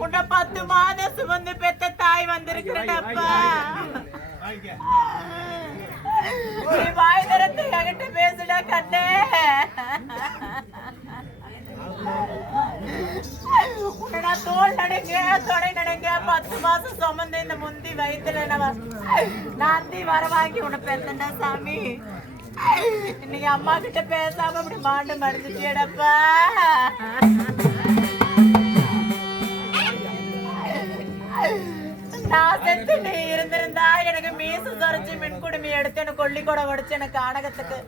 உன்னை பத்து மாதம் சுமந்து பெத்த தாய் வந்திருக்கிறப்பா நீ வாய் திறந்து என்கிட்ட பேசுடா கண்ணே. தோல் நடுங்க தொடை நடுங்க பத்து மாசம் சுமந்து இந்த முந்தி வயிற்றுல நாந்தி வர வாங்கி உன்னை பெத்தண்டா சாமி. நீ அம்மா கிட்ட பேசாம அப்படி மாண்டு மறந்துட்டியடப்பா நான் செத்து நீ இருந்திருந்தா எனக்கு மீசு சொரைச்சு மின் குடுமி எடுத்து எனக்கு கொல்லி கூட உடைச்சு எனக்கு கானகத்துக்கு.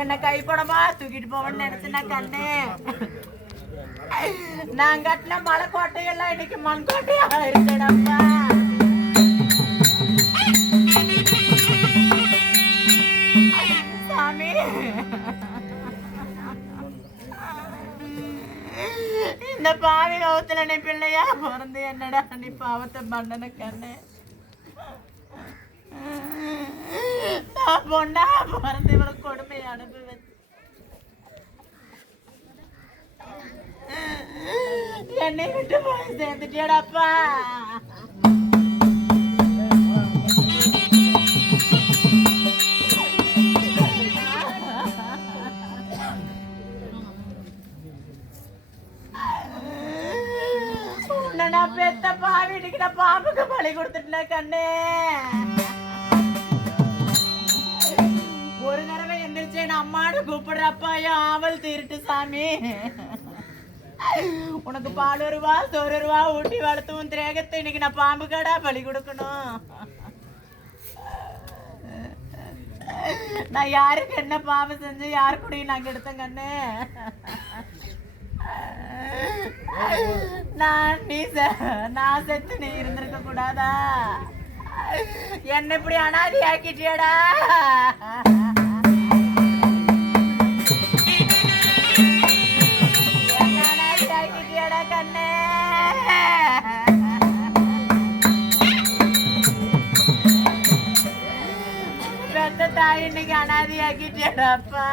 என்ன கைப்படமா தூக்கிட்டு போவேன்னு நினைச்சேன்னா கண்ணு. நான் கட்டின மலை கோட்டையெல்லாம் இன்னைக்கு மண் கோட்டையா இருக்கடப்பா பாவி கவுத்துல நீ பிள்ளையா பிறந்து என்னடா நீ பாவத்தை பண்ணன கண்ணு நான் பொண்ணா பிறந்து இவ்வளவு கொடுமையை அனுபவிச்சு என்னை விட்டு போய் சேர்ந்துட்டியாடாப்பா நான் பெத்த பாவி இன்னைக்கு நான் பாம்புக்கு பலி கொடுத்துட்டேன் கண்ணே. ஒரு தடவை எந்திரிச்சு என் அம்மானு கூப்பிடுறப்பா ஆவல் தீருட்டு சாமி. உனக்கு பால் ரூபா சோறு ரூபா ஊட்டி வளர்த்தும் திரேகத்தை இன்னைக்கு நான் பாம்பு கடா பலி கொடுக்கணும். நான் யாருக்கு என்ன பாம்பு செஞ்சு யாரு கூடயும் நாங்க எடுத்தேன் கண்ணு. நான் நீ நான் செத்து நீ இருந்திருக்க கூடாதா? என்ன இப்படி அனாதி ஆக்கிட்டியடா பெத்த தாய் இன்னைக்கு அனாதி ஆக்கிட்டியடாப்பா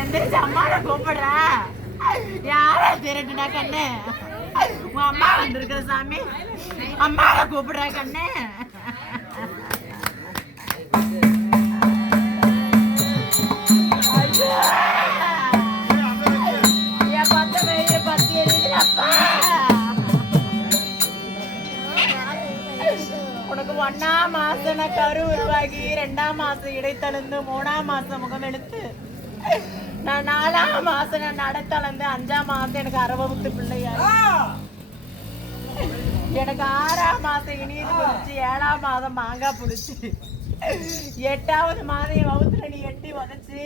எந்திரிச்சு அம்மாவை கூப்பிடுறா யார திருட்டுனா கண்ணு? உன் அம்மா வந்திருக்கிற சாமி. அம்மாவை கூப்பிடுறா கண்ணு. ஐயோ! என் உனக்கு ஒன்னாம் மாசம் கரு உருவாகி ரெண்டாம் மாசம் இடைத்தழுந்து மூணாம் மாசம் முகம் எடுத்து நான் நாலாம் மாசம் நான் நடத்தளர்ந்து அஞ்சாம் மாசம் எனக்கு அரவமுத்து பிள்ளையா எனக்கு ஆறாம் மாசம் இனியது புடிச்சு ஏழாம் மாதம் மாங்காய் புடிச்சு. எட்டாவது மாதம் வவுத்துல நீ எட்டி உதச்சு.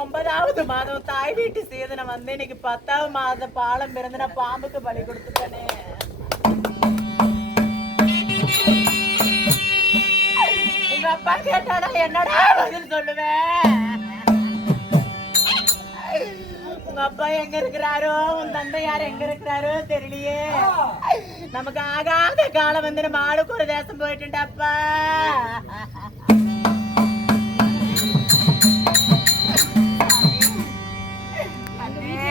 ஒன்பதாவது மாதம் தாய் வீட்டு சேதனை வந்து இன்னைக்கு பத்தாவது மாதம் பாலம் பிறந்து நான் பாம்புக்கு பலி கொடுத்துட்டேனே. உங்க அப்பா கேட்டாடா என்னடா பதில் சொல்லுவேன் உங்க அப்பா எங்க இருக்கிறாரோ உன் தந்தை யார் எங்க இருக்கிறாரோ தெரியலையே. நமக்கு ஆகாத காலம் வந்து நம்ம ஆளுக்கு ஒரு தேசம் போயிட்டுண்டாப்பா கண்ணே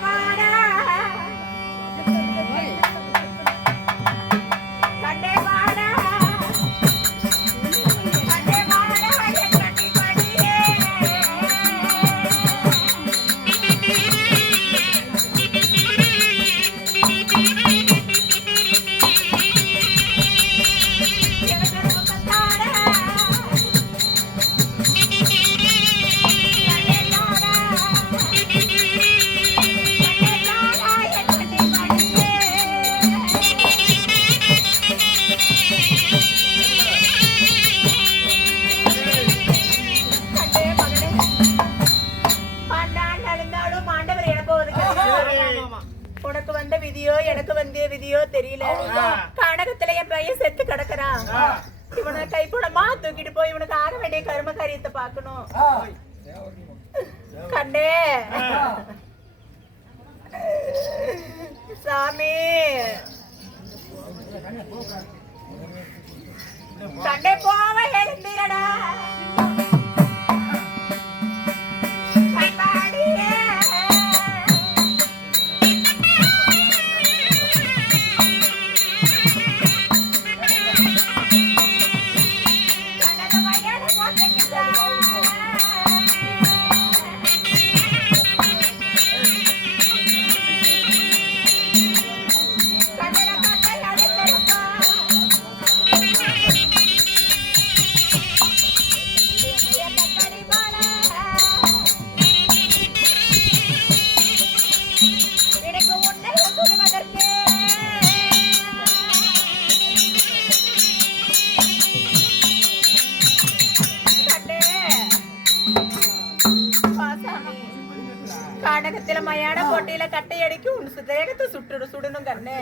笑う தெரியல. கனகத்துல என் பையன் செத்து கிடக்குறான். இவனை கைப்படமா தூக்கிட்டு போய் இவனுக்கு ஆக வேண்டிய கரும காரியத்தை பார்க்கணும். கண்ணே. சாமி. சண்டை போவ തിളമയാട പൊട്ടിയിലെ കട്ടയടിക്കും സുദേഹത്ത് സുട്ടിടും സുടണം തന്നെ